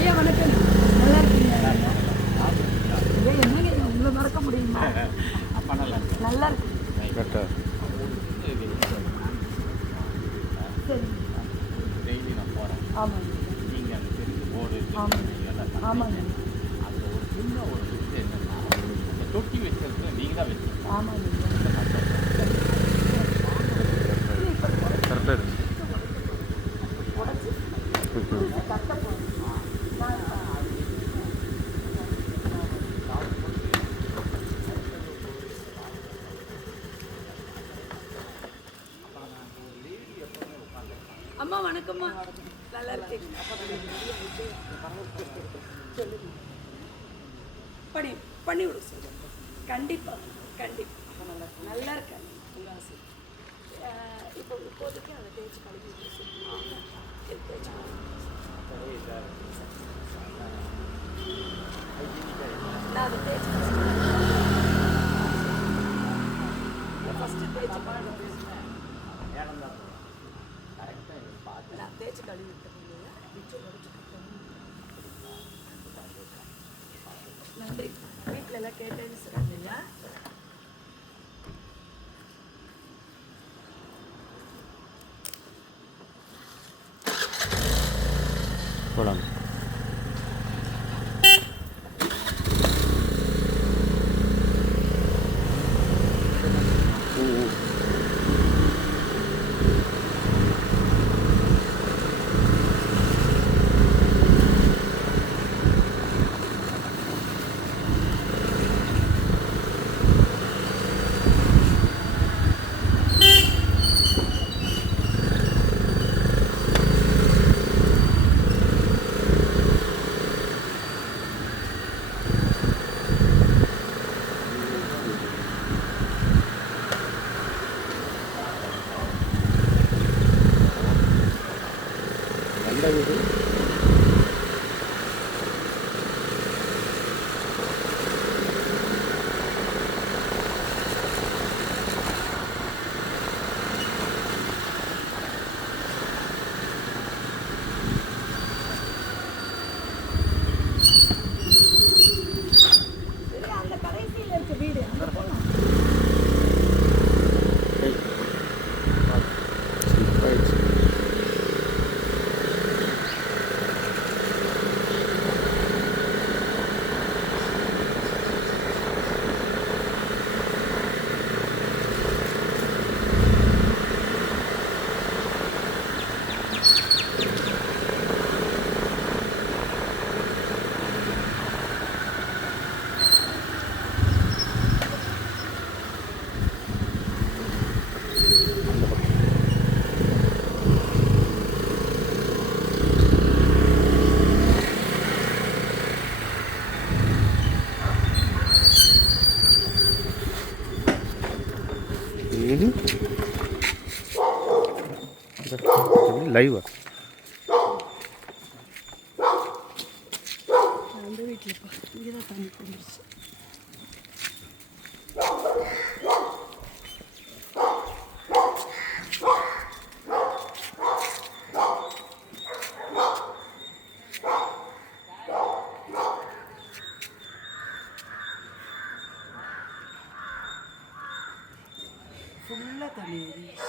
ஐயா வணக்கம். நல்லா இருக்கீங்க? என்னங்க உங்களை மறக்க முடியுமா? நல்லா இருக்கு. சரி. டெய்லி நான் போகிறேன். ஆமாங்க. நீங்கள் அந்த பெரிய போர்டு ஆமாங்க. அதில் ஒரு சின்ன ஒரு இது என்னென்னா, அந்த தொட்டி வச்சுருக்க நீங்கள் தான் வச்சுருக்கீங்க. ஆமாங்க. கரெக்டாக இருக்கு. அம்மா வணக்கம்மா. நல்லா இருக்கீங்க? பண்ணி பண்ணி விட சொல்லுங்க. கண்டிப்பாக நல்லா இருக்கேன். உங்கள் ஆசை இப்போ இப்போதைக்கு அதை தேய்ச்சி கழுவி விட சொல்லுங்க. தேய்ச்சி நான் அதை தேய்ச்சி ஃபஸ்ட்டு தேய்ச்சி நான் தேய்ச்சி கழுவி விட்டேன் இல்லையா? நன்றி. வீட்டில் எல்லாம் கேட்டேன்னு சொன்னாங்க இல்லையா? போகலாம். அந்த கடைசியில் இருக்க வீடு அங்கே போகலாம். லைவா அந்த வீட்டில்ப்பா இங்கே தான் தண்ணி கொண்டுருச்சு. ஃபுல்லாக தண்ணி ஏறிடுச்சு.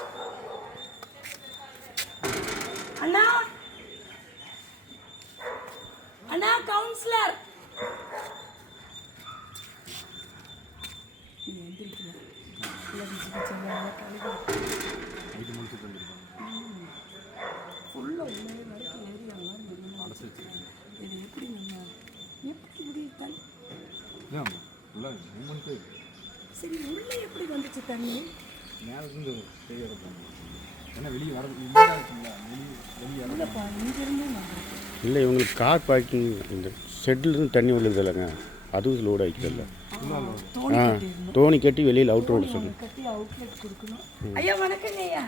அண்ணா அண்ணா கவுன்சிலர் ஃபுல்லாக உள்ளே வரைக்கும் ஏரியாலாம் இது எப்படி நம்ம எப்படி இப்படி தண்ணி சரி உள்ளே எப்படி வந்துச்சு தண்ணி? மேலேருந்து ஏன்னா வெளியே வர இல்லைப்பா இங்கேருந்து இல்லை, இவங்களுக்கு கார் பார்க்கிங் இந்த ஷெட்லேருந்து தண்ணி வருது இல்லைங்க, அதுவும் லோட் ஆகிக்கல. தோணி கட்டி வெளியில் அவுட் ரோடு சொல்லணும். கட்டி அவுட்லெட் கொடுக்கணும். ஐயா வணக்கங்க ஐயா.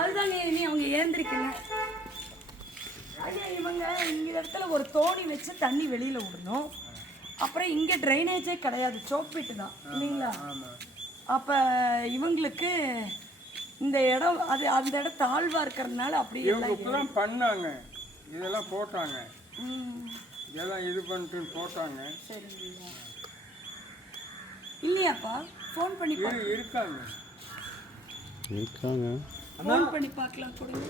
அதுதாங்க இனி அவங்க ஏந்திரிக்கல. ஐயா இவங்க இங்கே இடத்துல ஒரு தோணி வச்சு தண்ணி வெளியில் விடணும். அப்புறம் இங்கே ட்ரைனேஜே கிடையாது, சோப்பிட்டு தான் இல்லைங்களா? அப்போ இவங்களுக்கு இந்த இடம் அது அந்த இடம் தாழ்வா இருக்கிறதுனால அப்படி இவங்க இப்பதான் பண்ணாங்க, இதெல்லாம் போட்டாங்க, இதெல்லாம் இது பண்ணிட்டு போட்டாங்க. சரிங்கய்யா. இல்லையாப்பா ஃபோன் பண்ணி இருக்காங்க இருக்காங்க. ஃபோன் பண்ணி பார்க்கலாம் கொடுங்க.